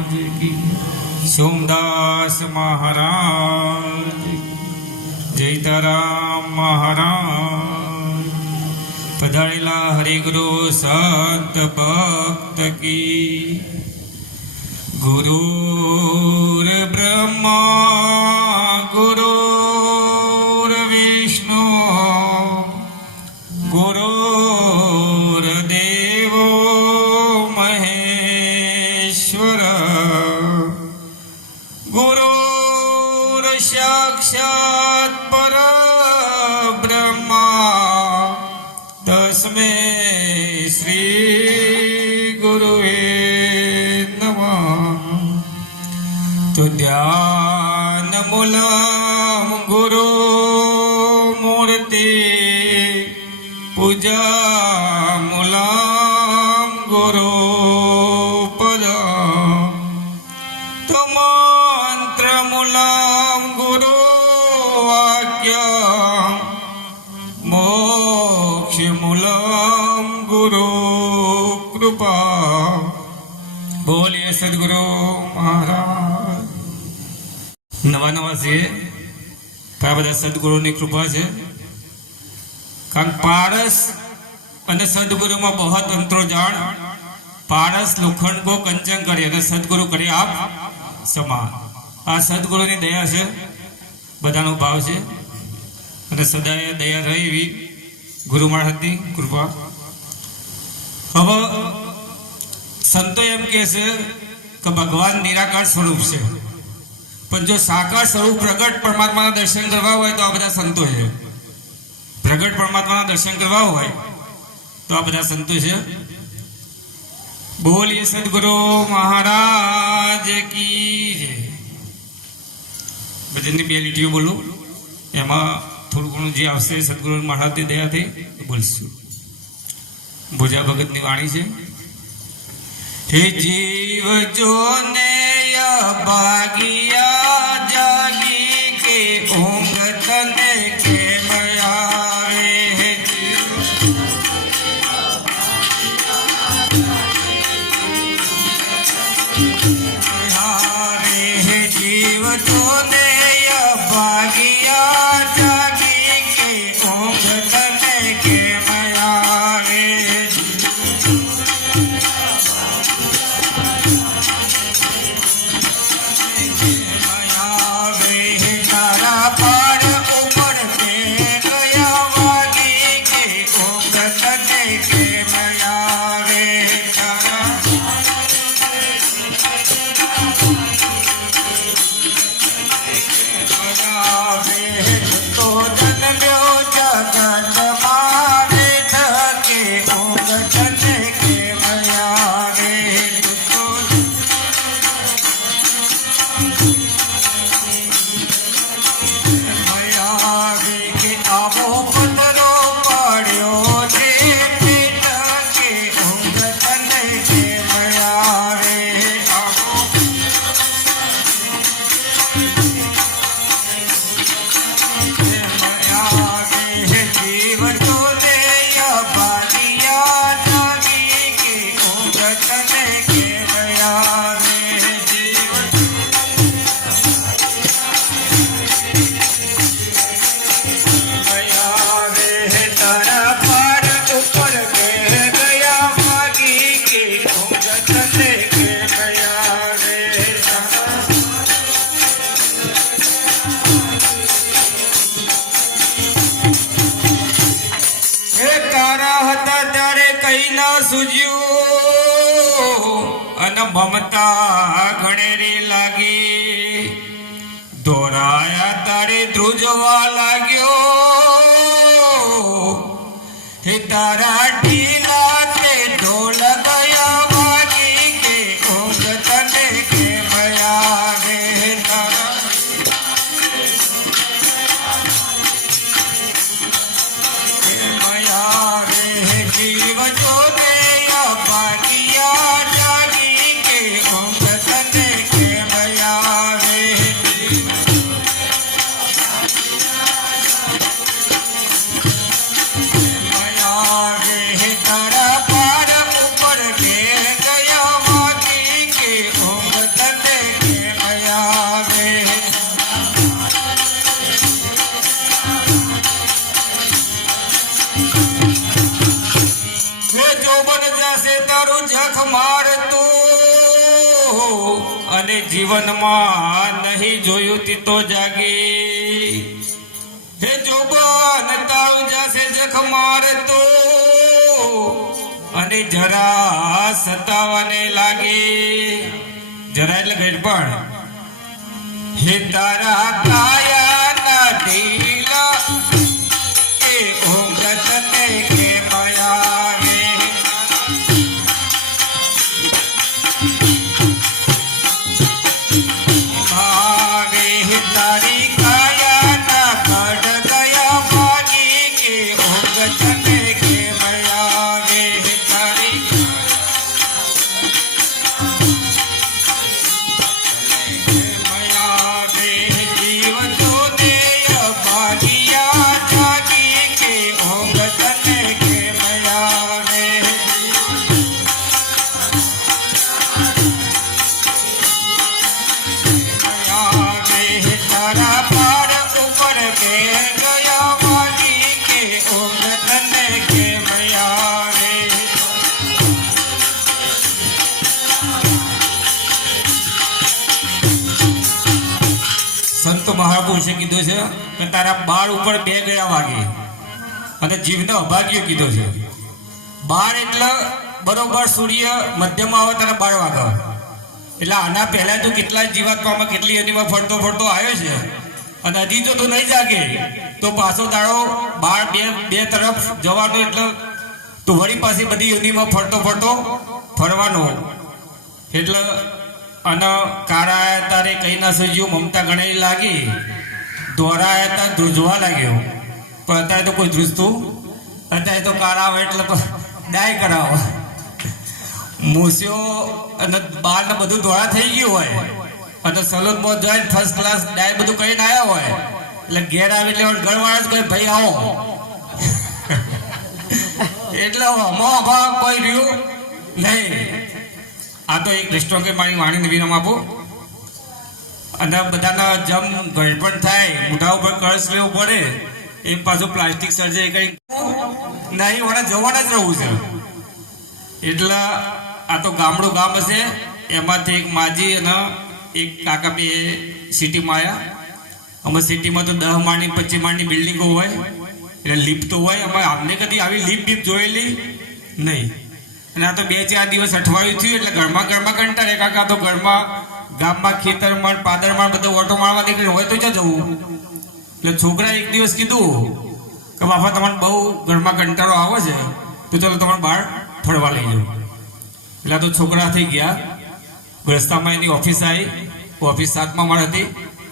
महाराज की, सोमदास महाराज, जयताराम महाराज, पधारेला हरिगुरु संत भक्त की। गुरुर ब्रह्मा गुरुर विष्णु गुरुर्देवो महेश्वर, गुरुर साक्षात् परब्रह्मा, तस्मै श्री गुरुवे नमः। तो ध्यान मूलम गुरु मूर्ति, पूजा मूलम गुरु पद, तो मंत्र मूलम गुरु वाक्य, मोक्ष मूलम गुरु कृपा। बोलिए सदगुरु महाराज। नवा नवा છે આ બધા સદગુરુની કૃપા છે, કારણ પારસ અને સદગુરુમાં बहुत અંતરો જાણ। પારસ લોખંડ કો કંચન કરે અને સદગુરુ કરે આપ સમાન। આ સદગુરુની દયા છે, બધાનો ભાવ છે અને સદાય દયા રહે એવી ગુરુ મહારાજની કૃપા। હવે સંતો એમ કહે છે કે ભગવાન નિરાકાર સ્વરૂપ છે, પણ જો સાકાર સ્વરૂપ પ્રગટ પરમાત્માના દર્શન કરવા હોય તો આ બધા સંતો છે। પ્રગટ પરમાત્માના દર્શન કરવા હોય તો આ બધા સંતો છે। બોલીએ સદગુરુ મહારાજ કી જય। ભજનની બે લીટીઓ બોલું, એમાં થોડું ઘણું જે આવશે સદગુરુ મહારાજની દયાથી બોલશું। ભોજા ભગતની વાણી છે। हे जीव जो ने भागिया जागी के ऊंग तने के मयावे, हे जीव जो ने भागिया जागी के ऊंग तने के मयावे, ममता घणेरी लागी, दोराया तारे ध्रुजवा लाग्यो, हे तारा ढीला ते ढोल गया वागी के ऊंग तने के मया गे, तारा के मया गे, जीव जो दे या बागिया जागी के ऊंग तने के मया અને જીવનમાં નહીં જોયું તી તો જાગી હે જોગન તાવ જશે જખ મારતો અને જરા સતાવાને લાગે જરા એટલે ગઢપણ હે તારા કાયાના ઢીલા એ ઊંઘત તે કે મયાવે ભાવે હે તારી કાયાના કડ ગયા ભાગી કે ઊંઘત તે કે મયાવે હે તારી મયાવે જીવ તો દેય ભાગિયા જાગી કે ઊંઘત તે કે મયાવે મયાવે તારા પાર ઉપર બે ગયા ભાગી કે ઊંઘત તે કે મયાવે સંત મહાપુરુષે કીધું છે કે તારા બાળ ઉપર બે ગયા વાગે અને જીવનો અભાગ્ય કીધો છે બાળ એટલે બરોબર સૂર્ય મધ્યમાં આવે તારા બાળ વાગે એટલે આના પહેલા તો કેટલા જીવાત્મામાં કેટલી યોનિમાં ફરતો ફરતો આવ્યો છે અને હજી જો તું નહીં જાગે તો પાછો દાડો બાળ બે તરફ જવાનો એટલે તું વળી પાછી બધી યોનિમાં ફરતો ફરતો ફરવાનો એટલે અને કાળા આયા તારે કઈ ના સજ્યું મમતા ગણાઈ લાગી દોરા આયા તા ધ્રુજવા લાગ્યો પણ અત્યારે તો કોઈ ધ્રુજતું અત્યારે તો કાળા આવે એટલે ડાય કરાવો મૂસ્યો અને બાર ને બધું દોરા થઈ ગયું હોય અને સલૂનમાં જાય ફર્સ્ટ ક્લાસ ડાય બધું કહીને આવ્યા હોય એટલે ઘેર આવે એટલે ઘરવાળા જ કહે ભાઈ આવો એટલે હમણાં કોઈ રહ્યું નહીં આ તો એક રેસ્ટોરન્ટ કે મારી વાણીને વિરામ આપો અને બધાના જમ ગળપણ થાય મોઢા ઉપર કળશ લેવું પડે એ પાછું પ્લાસ્ટિક સર્જરી કઈ નહીં વડે જવાના જ રહું છે એટલે આ તો ગામડું ગામ હશે એમાંથી એક માજી અને એક કાકા બે સિટીમાં આવ્યા અમે સિટીમાં તો 10 માળની 25 માળની બિલ્ડિંગો હોય એટલે લિફ્ટ તો હોય અમે અમને કદી આવી લિફ્ટ જોયેલી નહીં અને આ તો 2-4 દિવસ અઠવાડિયું થયું એટલે ઘરમાં કંટાળે કાકા તો ઘરમાં ગામમાં ખેતરમાં પાદરમાં બધો ઓટો મારવા નીકળી હોય તો ક્યાં જવું એટલે છોકરા એક દિવસ કીધું કે બાપા તમારે બહુ ઘરમાં કંટાળો આવે છે તો ચાલો તમારે બહાર ફરવા લઈ જાઓ એટલે તો છોકરા થઈ ગયા રસ્તામાં એની ઓફિસ આવી ઓફિસ 7મા માળ હતી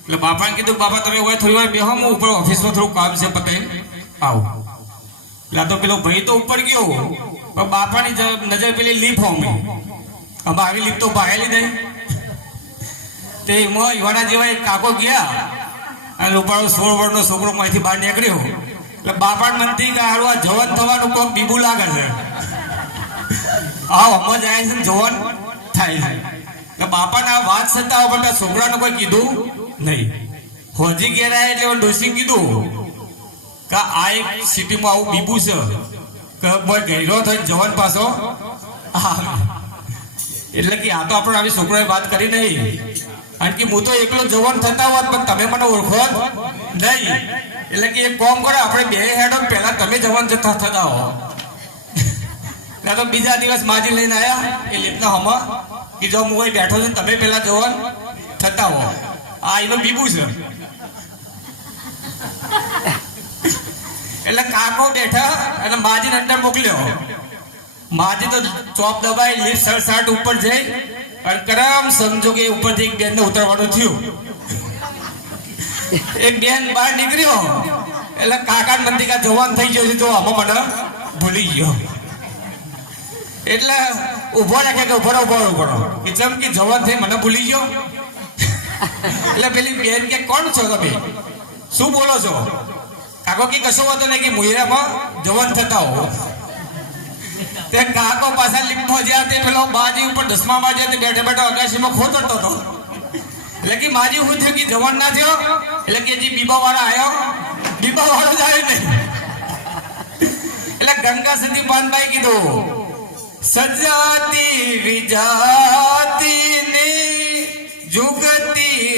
એટલે બાપાને કીધું બાપા તમે હોય થોડી વાર બેહો હું ઉપર ઓફિસમાં થોડું કામ છે પતાવીને આવું એટલે તો પેલો ભાઈ તો ઉપર ગયો પણ બાપાની નજર પેલી લીપ હોમી હવે આવી લીપ તો પાયેલી નહીં તે એમાં યુવાના જેવા એક કાકો ગયા અને ઉપાડો 16 વર્ષનો છોકરો માંથી બહાર નીકળ્યો એટલે બાપાને મનથી કે હારું આ જવાન થવાનું કોક બીબું લાગે છે આવ હમ જાય છે જવાન થાય છે એટલે બાપાને આ વાત સતાવો પણ છોકરાને કોઈ કીધું નહીં હોજી ઘેરાય એટલે ડોસી કીધું કે આ એક સિટીમાં આવું બીબું છે કે ગયરો થઈ જવાન પાછો એટલે કે આ તો આપણે આવી છોકરાએ વાત કરી નહીં કારણ કે હું તો એકલો જવાન થતા હોત પણ તમે મને ઓળખો નહીં એટલે કે એક કામ કરો આપણે બે હેડો પહેલા તમે જવાન થતા હો એટલે તો બીજા દિવસ માજી લઈને આવ્યા એ લીપના હમા કે જો હું અહીં બેઠો છું તમે પહેલા જવાન થતા હો આ એનું બીબું છે એટલે કાકો બેઠા અને માજીને અંદર મોકલ્યો માજી તો ચોપ દબાઈ લીફ સડસાટ ઉપર જઈ અને કરમ સંજોગે ઉપરથી એક બેનને ઉતરવાનું થયું એક બેન બહાર નીકળ્યો એટલે કાકા મંદી કા જવાન થઈ ગયો છે તો આમાં મને ભૂલી ગયો એટલે ઉભો રાખે કે ઉભો કે જેમ કે જવાન થઈ મને ભૂલી ગયો એટલે પેલી બેન કે કોણ છો તમે શું બોલો છો કાકો કે કશો વાતો નહીં કે મુહિરામાં જવાન થતા હો તે કાકો પાછા લીપમાં જ્યાં તે પેલો બાજી ઉપર 10મા બાજી તે બેઠા અગાશીમાં ખોતરતો હતો એટલે કે માજી હું થયું કે જવાન ના થયો એટલે કે જે બીબા વાળા આવ્યો બીબા વાળો જ આવ્યો નહીં એટલે ગંગા સતી પાનભાઈ કીધું સજાતી વિજાતી ને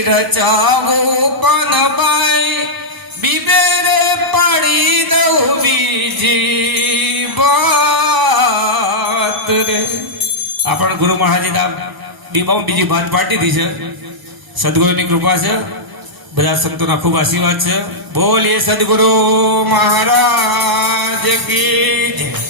રચાવું પણ બાઈ બીબેરે પાડી દઉં બીજી વાત રે. આપણ ગુરુ મહારાજે બીબાઉ બીજી વાત પાડી દીધી છે. સદગુરુની કૃપા છે, બધા સંતોના ખૂબ આશીર્વાદ છે. બોલીએ સદગુરુ મહારાજ કી જય.